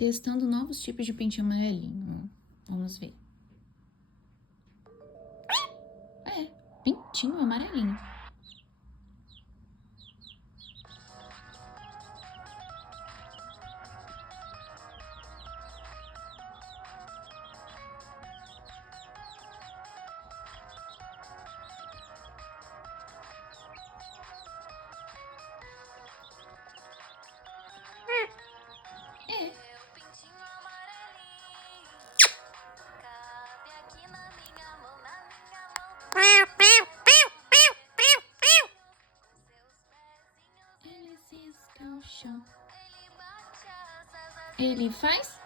testando novos tipos de pintinho amarelinho. Vamos ver. É, pintinho amarelinho. É. Ele cisca o chão. Ele faz